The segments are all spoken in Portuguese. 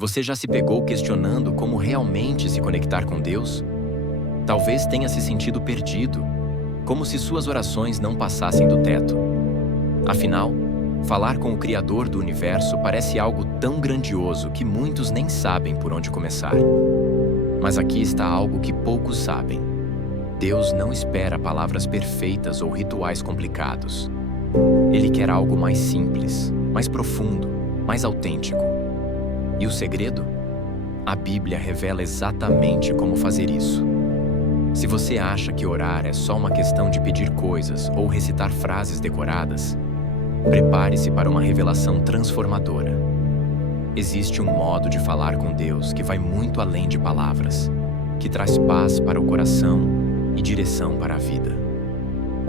Você já se pegou questionando como realmente se conectar com Deus? Talvez tenha se sentido perdido, como se suas orações não passassem do teto. Afinal, falar com o Criador do Universo parece algo tão grandioso que muitos nem sabem por onde começar. Mas aqui está algo que poucos sabem. Deus não espera palavras perfeitas ou rituais complicados. Ele quer algo mais simples, mais profundo, mais autêntico. E o segredo? A Bíblia revela exatamente como fazer isso. Se você acha que orar é só uma questão de pedir coisas ou recitar frases decoradas, prepare-se para uma revelação transformadora. Existe um modo de falar com Deus que vai muito além de palavras, que traz paz para o coração e direção para a vida.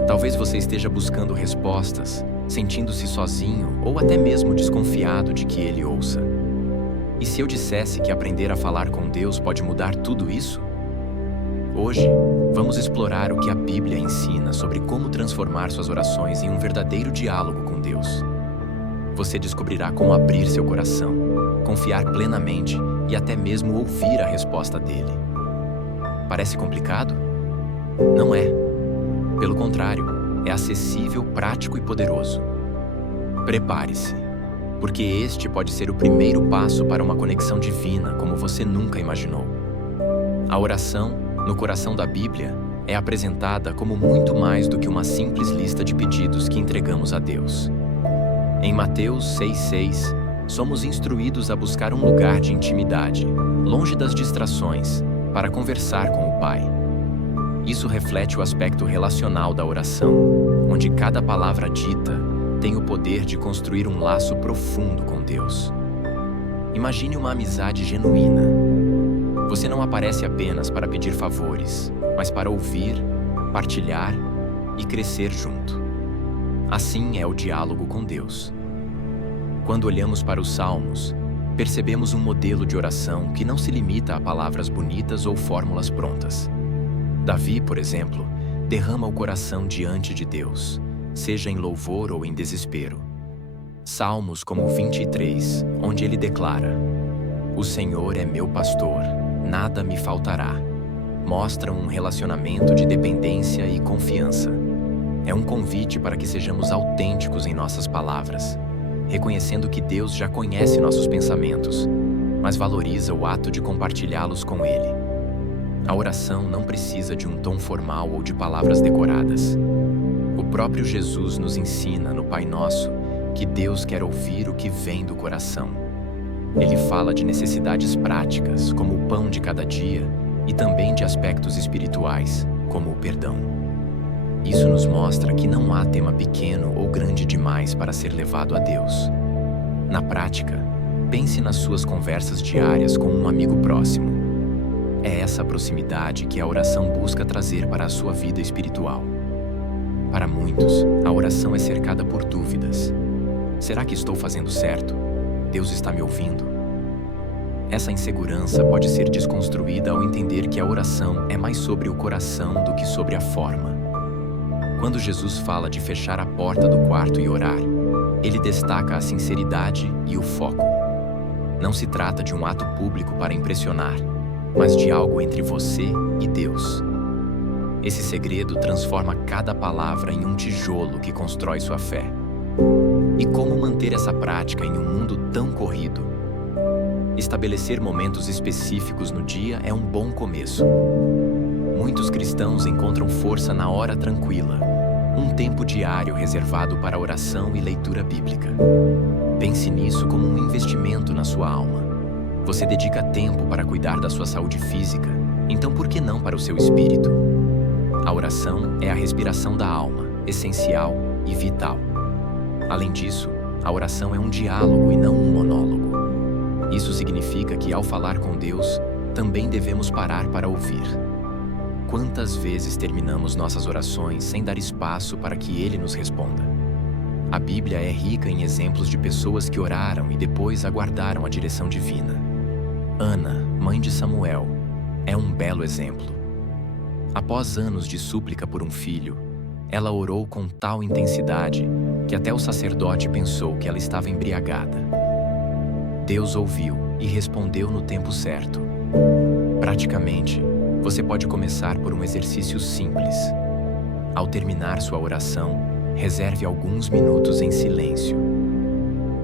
Talvez você esteja buscando respostas, sentindo-se sozinho ou até mesmo desconfiado de que Ele ouça. E se eu dissesse que aprender a falar com Deus pode mudar tudo isso? Hoje, vamos explorar o que a Bíblia ensina sobre como transformar suas orações em um verdadeiro diálogo com Deus. Você descobrirá como abrir seu coração, confiar plenamente e até mesmo ouvir a resposta dele. Parece complicado? Não é. Pelo contrário, é acessível, prático e poderoso. Prepare-se, porque este pode ser o primeiro passo para uma conexão divina como você nunca imaginou. A oração, no coração da Bíblia, é apresentada como muito mais do que uma simples lista de pedidos que entregamos a Deus. Em Mateus 6,6, somos instruídos a buscar um lugar de intimidade, longe das distrações, para conversar com o Pai. Isso reflete o aspecto relacional da oração, onde cada palavra dita tem o poder de construir um laço profundo com Deus. Imagine uma amizade genuína. Você não aparece apenas para pedir favores, mas para ouvir, partilhar e crescer junto. Assim é o diálogo com Deus. Quando olhamos para os Salmos, percebemos um modelo de oração que não se limita a palavras bonitas ou fórmulas prontas. Davi, por exemplo, derrama o coração diante de Deus, seja em louvor ou em desespero. Salmos como o 23, onde ele declara: "O Senhor é meu pastor, nada me faltará", mostram um relacionamento de dependência e confiança. É um convite para que sejamos autênticos em nossas palavras, reconhecendo que Deus já conhece nossos pensamentos, mas valoriza o ato de compartilhá-los com Ele. A oração não precisa de um tom formal ou de palavras decoradas. O próprio Jesus nos ensina no Pai Nosso que Deus quer ouvir o que vem do coração. Ele fala de necessidades práticas, como o pão de cada dia, e também de aspectos espirituais, como o perdão. Isso nos mostra que não há tema pequeno ou grande demais para ser levado a Deus. Na prática, pense nas suas conversas diárias com um amigo próximo. É essa proximidade que a oração busca trazer para a sua vida espiritual. Para muitos, a oração é cercada por dúvidas. Será que estou fazendo certo? Deus está me ouvindo? Essa insegurança pode ser desconstruída ao entender que a oração é mais sobre o coração do que sobre a forma. Quando Jesus fala de fechar a porta do quarto e orar, ele destaca a sinceridade e o foco. Não se trata de um ato público para impressionar, mas de algo entre você e Deus. Esse segredo transforma cada palavra em um tijolo que constrói sua fé. E como manter essa prática em um mundo tão corrido? Estabelecer momentos específicos no dia é um bom começo. Muitos cristãos encontram força na hora tranquila, um tempo diário reservado para oração e leitura bíblica. Pense nisso como um investimento na sua alma. Você dedica tempo para cuidar da sua saúde física, então por que não para o seu espírito? A oração é a respiração da alma, essencial e vital. Além disso, a oração é um diálogo e não um monólogo. Isso significa que, ao falar com Deus, também devemos parar para ouvir. Quantas vezes terminamos nossas orações sem dar espaço para que Ele nos responda? A Bíblia é rica em exemplos de pessoas que oraram e depois aguardaram a direção divina. Ana, mãe de Samuel, é um belo exemplo. Após anos de súplica por um filho, ela orou com tal intensidade que até o sacerdote pensou que ela estava embriagada. Deus ouviu e respondeu no tempo certo. Praticamente, você pode começar por um exercício simples. Ao terminar sua oração, reserve alguns minutos em silêncio.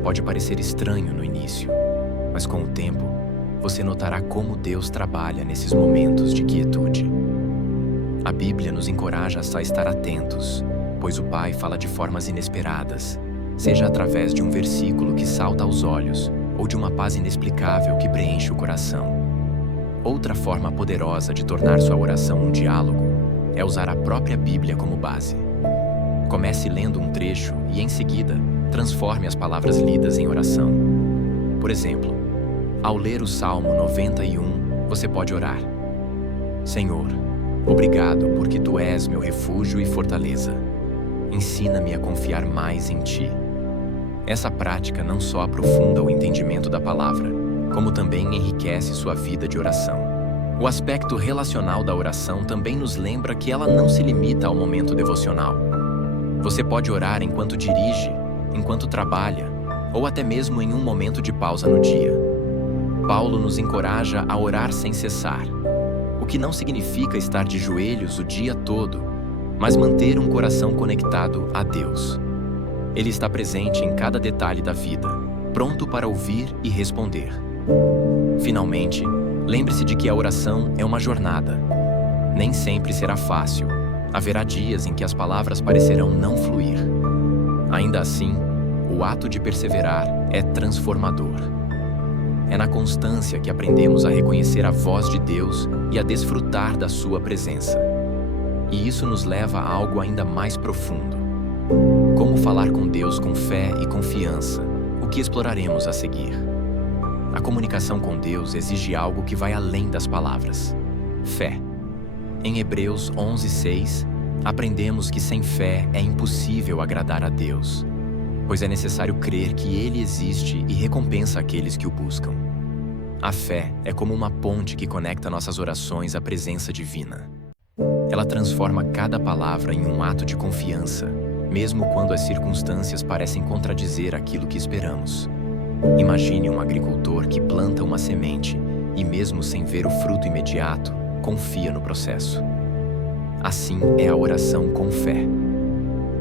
Pode parecer estranho no início, mas com o tempo, você notará como Deus trabalha nesses momentos de quietude. A Bíblia nos encoraja a estar atentos, pois o Pai fala de formas inesperadas, seja através de um versículo que salta aos olhos ou de uma paz inexplicável que preenche o coração. Outra forma poderosa de tornar sua oração um diálogo é usar a própria Bíblia como base. Comece lendo um trecho e, em seguida, transforme as palavras lidas em oração. Por exemplo, ao ler o Salmo 91, você pode orar: Senhor, obrigado porque Tu és meu refúgio e fortaleza. Ensina-me a confiar mais em Ti. Essa prática não só aprofunda o entendimento da palavra, como também enriquece sua vida de oração. O aspecto relacional da oração também nos lembra que ela não se limita ao momento devocional. Você pode orar enquanto dirige, enquanto trabalha, ou até mesmo em um momento de pausa no dia. Paulo nos encoraja a orar sem cessar, o que não significa estar de joelhos o dia todo, mas manter um coração conectado a Deus. Ele está presente em cada detalhe da vida, pronto para ouvir e responder. Finalmente, lembre-se de que a oração é uma jornada. Nem sempre será fácil. Haverá dias em que as palavras parecerão não fluir. Ainda assim, o ato de perseverar é transformador. É na constância que aprendemos a reconhecer a voz de Deus e a desfrutar da sua presença. E isso nos leva a algo ainda mais profundo. Como falar com Deus com fé e confiança, o que exploraremos a seguir. A comunicação com Deus exige algo que vai além das palavras: fé. Em Hebreus 11:6, aprendemos que sem fé é impossível agradar a Deus, pois é necessário crer que Ele existe e recompensa aqueles que o buscam. A fé é como uma ponte que conecta nossas orações à presença divina. Ela transforma cada palavra em um ato de confiança, mesmo quando as circunstâncias parecem contradizer aquilo que esperamos. Imagine um agricultor que planta uma semente e, mesmo sem ver o fruto imediato, confia no processo. Assim é a oração com fé.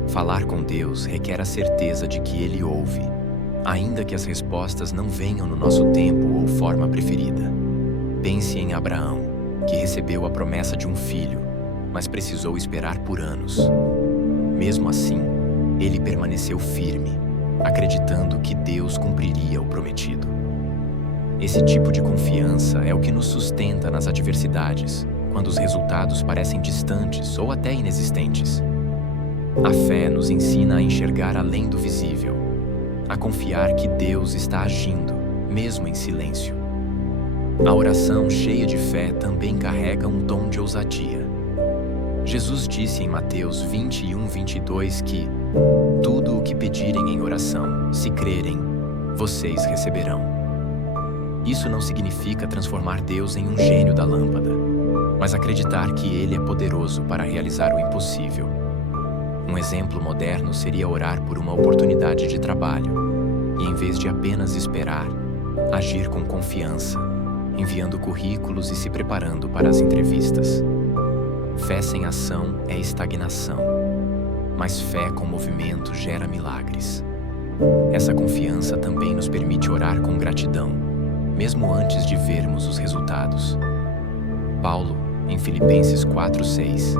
Falar com Deus requer a certeza de que Ele ouve, ainda que as respostas não venham no nosso tempo ou forma preferida. Pense em Abraão, que recebeu a promessa de um filho, mas precisou esperar por anos. Mesmo assim, ele permaneceu firme, acreditando que Deus cumpriria o prometido. Esse tipo de confiança é o que nos sustenta nas adversidades, quando os resultados parecem distantes ou até inexistentes. A fé nos ensina a enxergar além do visível, a confiar que Deus está agindo, mesmo em silêncio. A oração cheia de fé também carrega um tom de ousadia. Jesus disse em Mateus 21:22 que tudo o que pedirem em oração, se crerem, vocês receberão. Isso não significa transformar Deus em um gênio da lâmpada, mas acreditar que Ele é poderoso para realizar o impossível. Um exemplo moderno seria orar por uma oportunidade de trabalho e, em vez de apenas esperar, agir com confiança, enviando currículos e se preparando para as entrevistas. Fé sem ação é estagnação, mas fé com movimento gera milagres. Essa confiança também nos permite orar com gratidão, mesmo antes de vermos os resultados. Paulo, em Filipenses 4:6,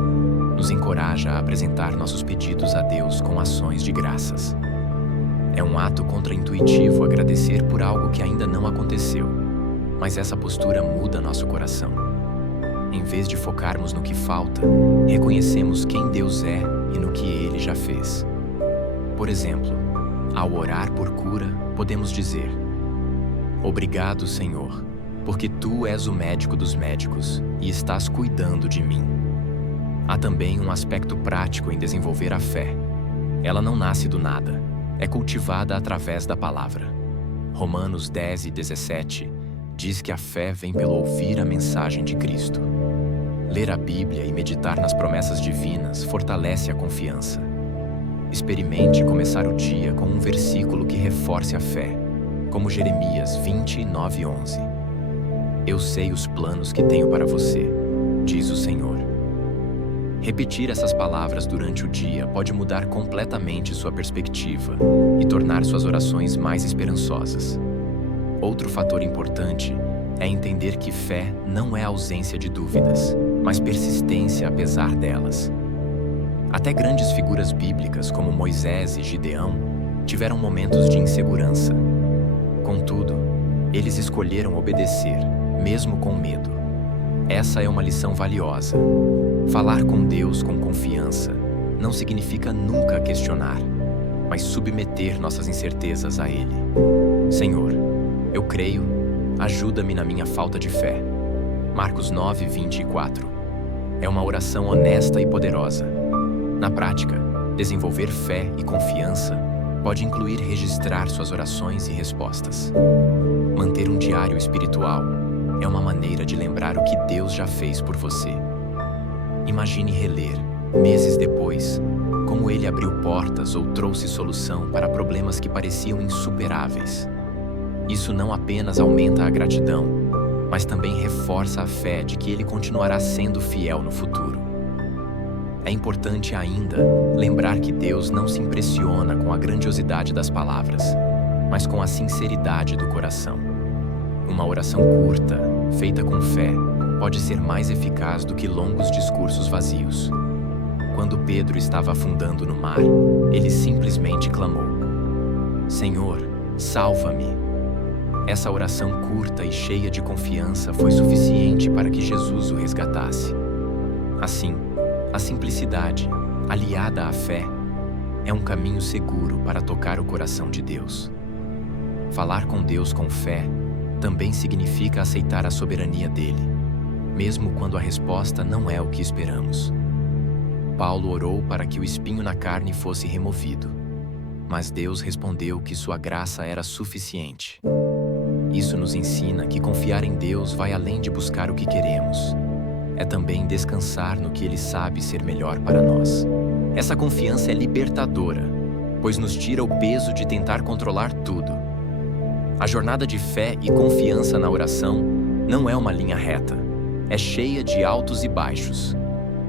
nos encoraja a apresentar nossos pedidos a Deus com ações de graças. É um ato contraintuitivo agradecer por algo que ainda não aconteceu, mas essa postura muda nosso coração. Em vez de focarmos no que falta, reconhecemos quem Deus é e no que Ele já fez. Por exemplo, ao orar por cura, podemos dizer: Obrigado, Senhor, porque Tu és o médico dos médicos e estás cuidando de mim. Há também um aspecto prático em desenvolver a fé. Ela não nasce do nada, é cultivada através da palavra. Romanos 10:17 diz que a fé vem pelo ouvir a mensagem de Cristo. Ler a Bíblia e meditar nas promessas divinas fortalece a confiança. Experimente começar o dia com um versículo que reforce a fé, como Jeremias 29:11. Eu sei os planos que tenho para você, diz o Senhor. Repetir essas palavras durante o dia pode mudar completamente sua perspectiva e tornar suas orações mais esperançosas. Outro fator importante é entender que fé não é ausência de dúvidas, mas persistência apesar delas. Até grandes figuras bíblicas como Moisés e Gideão tiveram momentos de insegurança. Contudo, eles escolheram obedecer, mesmo com medo. Essa é uma lição valiosa. Falar com Deus com confiança não significa nunca questionar, mas submeter nossas incertezas a Ele. Senhor, eu creio, ajuda-me na minha falta de fé. Marcos 9:24. É uma oração honesta e poderosa. Na prática, desenvolver fé e confiança pode incluir registrar suas orações e respostas. Manter um diário espiritual é uma maneira de lembrar o que Deus já fez por você. Imagine reler, meses depois, como Ele abriu portas ou trouxe solução para problemas que pareciam insuperáveis. Isso não apenas aumenta a gratidão, mas também reforça a fé de que Ele continuará sendo fiel no futuro. É importante ainda lembrar que Deus não se impressiona com a grandiosidade das palavras, mas com a sinceridade do coração. Uma oração curta, feita com fé, pode ser mais eficaz do que longos discursos vazios. Quando Pedro estava afundando no mar, ele simplesmente clamou: Senhor, salva-me! Essa oração curta e cheia de confiança foi suficiente para que Jesus o resgatasse. Assim, a simplicidade, aliada à fé, é um caminho seguro para tocar o coração de Deus. Falar com Deus com fé também significa aceitar a soberania dele, mesmo quando a resposta não é o que esperamos. Paulo orou para que o espinho na carne fosse removido, mas Deus respondeu que sua graça era suficiente. Isso nos ensina que confiar em Deus vai além de buscar o que queremos. É também descansar no que Ele sabe ser melhor para nós. Essa confiança é libertadora, pois nos tira o peso de tentar controlar tudo. A jornada de fé e confiança na oração não é uma linha reta. É cheia de altos e baixos.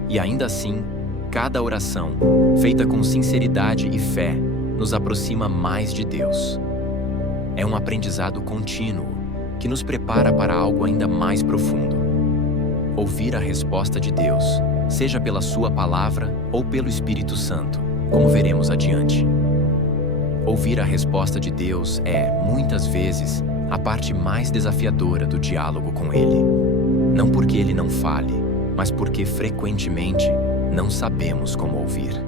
E ainda assim, cada oração, feita com sinceridade e fé, nos aproxima mais de Deus. É um aprendizado contínuo que nos prepara para algo ainda mais profundo. Ouvir a resposta de Deus, seja pela Sua palavra ou pelo Espírito Santo, como veremos adiante. Ouvir a resposta de Deus é, muitas vezes, a parte mais desafiadora do diálogo com Ele. Não porque Ele não fale, mas porque, frequentemente, não sabemos como ouvir.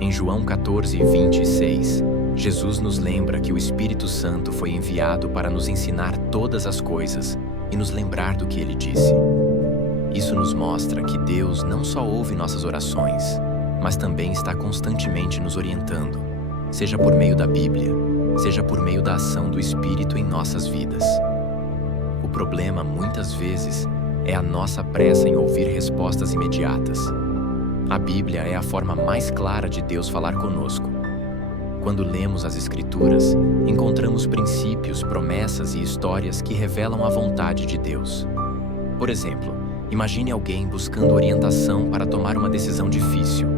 Em João 14:26, Jesus nos lembra que o Espírito Santo foi enviado para nos ensinar todas as coisas e nos lembrar do que Ele disse. Isso nos mostra que Deus não só ouve nossas orações, mas também está constantemente nos orientando, seja por meio da Bíblia, seja por meio da ação do Espírito em nossas vidas. O problema, muitas vezes, é a nossa pressa em ouvir respostas imediatas. A Bíblia é a forma mais clara de Deus falar conosco. Quando lemos as Escrituras, encontramos princípios, promessas e histórias que revelam a vontade de Deus. Por exemplo, imagine alguém buscando orientação para tomar uma decisão difícil.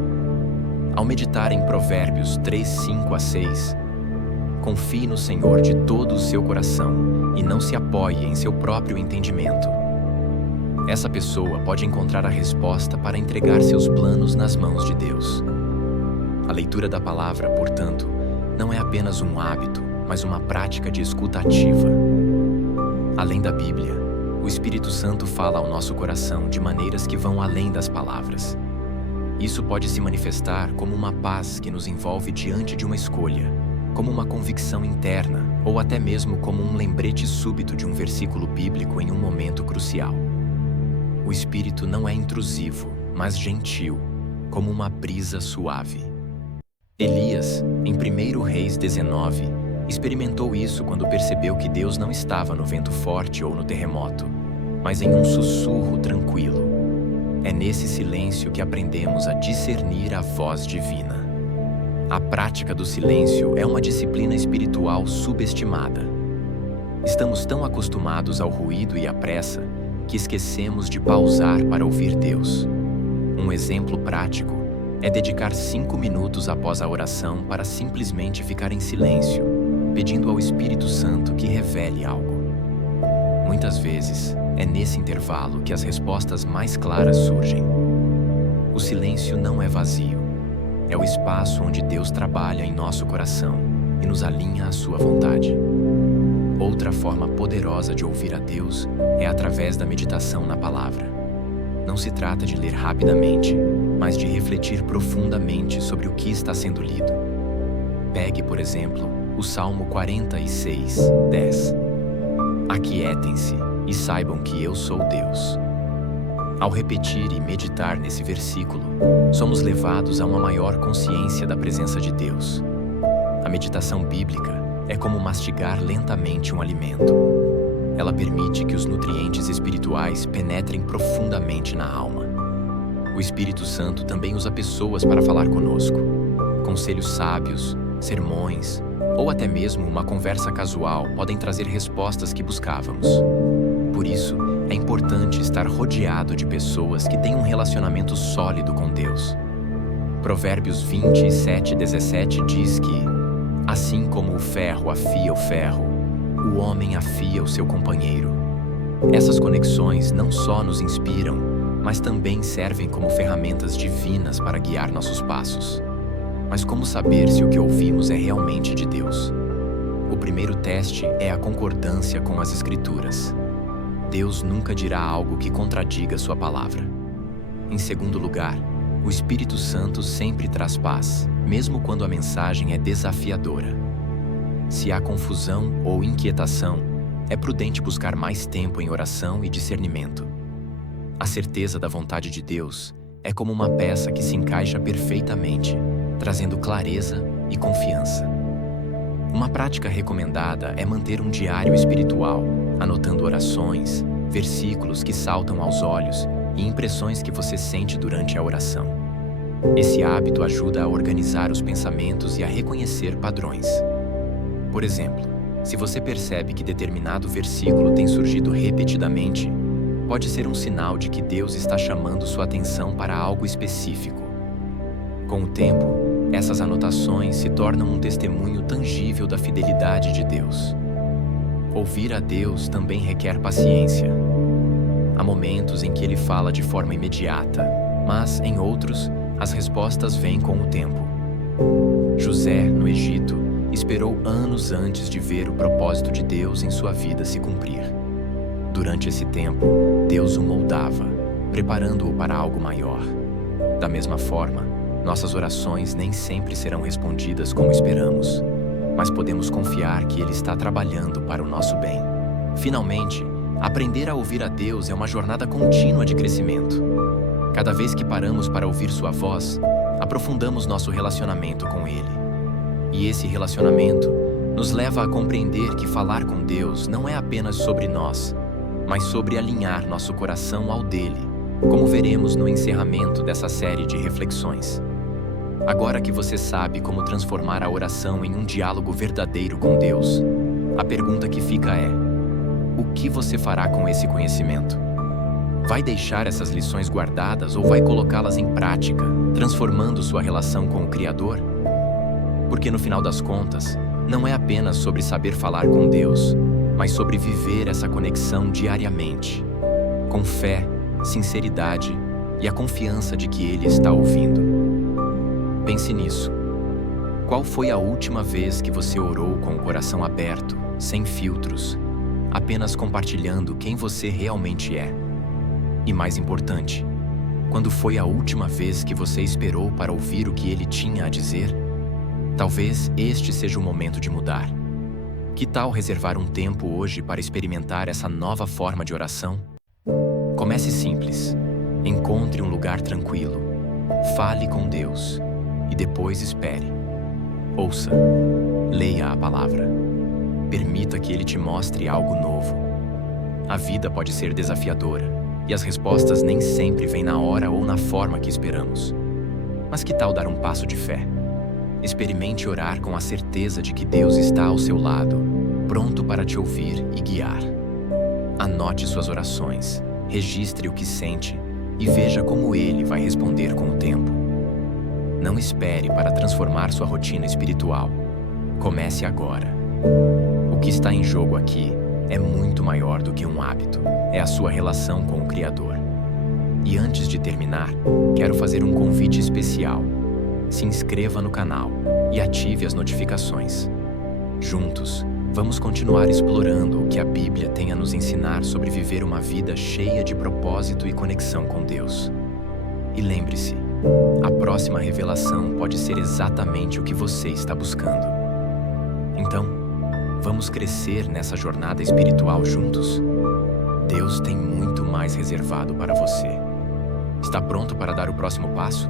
Ao meditar em Provérbios 3:5-6, confie no Senhor de todo o seu coração e não se apoie em seu próprio entendimento. Essa pessoa pode encontrar a resposta para entregar seus planos nas mãos de Deus. A leitura da palavra, portanto, não é apenas um hábito, mas uma prática de escuta ativa. Além da Bíblia, o Espírito Santo fala ao nosso coração de maneiras que vão além das palavras. Isso pode se manifestar como uma paz que nos envolve diante de uma escolha, como uma convicção interna, ou até mesmo como um lembrete súbito de um versículo bíblico em um momento crucial. O Espírito não é intrusivo, mas gentil, como uma brisa suave. Elias, em 1 Reis 19, experimentou isso quando percebeu que Deus não estava no vento forte ou no terremoto, mas em um sussurro tranquilo. É nesse silêncio que aprendemos a discernir a voz divina. A prática do silêncio é uma disciplina espiritual subestimada. Estamos tão acostumados ao ruído e à pressa que esquecemos de pausar para ouvir Deus. Um exemplo prático é dedicar 5 minutos após a oração para simplesmente ficar em silêncio, pedindo ao Espírito Santo que revele algo. Muitas vezes, é nesse intervalo que as respostas mais claras surgem. O silêncio não é vazio. É o espaço onde Deus trabalha em nosso coração e nos alinha à sua vontade. Outra forma poderosa de ouvir a Deus é através da meditação na palavra. Não se trata de ler rapidamente, mas de refletir profundamente sobre o que está sendo lido. Pegue, por exemplo, o Salmo 46, 10. Aquietem-se e saibam que eu sou Deus. Ao repetir e meditar nesse versículo, somos levados a uma maior consciência da presença de Deus. A meditação bíblica é como mastigar lentamente um alimento. Ela permite que os nutrientes espirituais penetrem profundamente na alma. O Espírito Santo também usa pessoas para falar conosco. Conselhos sábios, sermões ou até mesmo uma conversa casual podem trazer respostas que buscávamos. Por isso, é importante estar rodeado de pessoas que têm um relacionamento sólido com Deus. Provérbios 27:17 diz que, assim como o ferro afia o ferro, o homem afia o seu companheiro. Essas conexões não só nos inspiram, mas também servem como ferramentas divinas para guiar nossos passos. Mas como saber se o que ouvimos é realmente de Deus? O primeiro teste é a concordância com as Escrituras. Deus nunca dirá algo que contradiga sua palavra. Em segundo lugar, o Espírito Santo sempre traz paz, mesmo quando a mensagem é desafiadora. Se há confusão ou inquietação, é prudente buscar mais tempo em oração e discernimento. A certeza da vontade de Deus é como uma peça que se encaixa perfeitamente, trazendo clareza e confiança. Uma prática recomendada é manter um diário espiritual, anotando orações, versículos que saltam aos olhos e impressões que você sente durante a oração. Esse hábito ajuda a organizar os pensamentos e a reconhecer padrões. Por exemplo, se você percebe que determinado versículo tem surgido repetidamente, pode ser um sinal de que Deus está chamando sua atenção para algo específico. Com o tempo, essas anotações se tornam um testemunho tangível da fidelidade de Deus. Ouvir a Deus também requer paciência. Há momentos em que Ele fala de forma imediata, mas, em outros, as respostas vêm com o tempo. José, no Egito, esperou anos antes de ver o propósito de Deus em sua vida se cumprir. Durante esse tempo, Deus o moldava, preparando-o para algo maior. Da mesma forma, nossas orações nem sempre serão respondidas como esperamos, mas podemos confiar que Ele está trabalhando para o nosso bem. Finalmente, aprender a ouvir a Deus é uma jornada contínua de crescimento. Cada vez que paramos para ouvir sua voz, aprofundamos nosso relacionamento com Ele. E esse relacionamento nos leva a compreender que falar com Deus não é apenas sobre nós, mas sobre alinhar nosso coração ao dele, como veremos no encerramento dessa série de reflexões. Agora que você sabe como transformar a oração em um diálogo verdadeiro com Deus, a pergunta que fica é: o que você fará com esse conhecimento? Vai deixar essas lições guardadas ou vai colocá-las em prática, transformando sua relação com o Criador? Porque no final das contas, não é apenas sobre saber falar com Deus, mas sobre viver essa conexão diariamente, com fé, sinceridade e a confiança de que Ele está ouvindo. Pense nisso. Qual foi a última vez que você orou com o coração aberto, sem filtros, apenas compartilhando quem você realmente é? E mais importante, quando foi a última vez que você esperou para ouvir o que Ele tinha a dizer? Talvez este seja o momento de mudar. Que tal reservar um tempo hoje para experimentar essa nova forma de oração? Comece simples. Encontre um lugar tranquilo. Fale com Deus. E depois espere. Ouça. Leia a palavra. Permita que Ele te mostre algo novo. A vida pode ser desafiadora, e as respostas nem sempre vêm na hora ou na forma que esperamos. Mas que tal dar um passo de fé? Experimente orar com a certeza de que Deus está ao seu lado, pronto para te ouvir e guiar. Anote suas orações, registre o que sente e veja como Ele vai responder com o tempo. Não espere para transformar sua rotina espiritual. Comece agora. O que está em jogo aqui é muito maior do que um hábito. É a sua relação com o Criador. E antes de terminar, quero fazer um convite especial. Se inscreva no canal e ative as notificações. Juntos, vamos continuar explorando o que a Bíblia tem a nos ensinar sobre viver uma vida cheia de propósito e conexão com Deus. E lembre-se, a próxima revelação pode ser exatamente o que você está buscando. Então, vamos crescer nessa jornada espiritual juntos? Deus tem muito mais reservado para você. Está pronto para dar o próximo passo?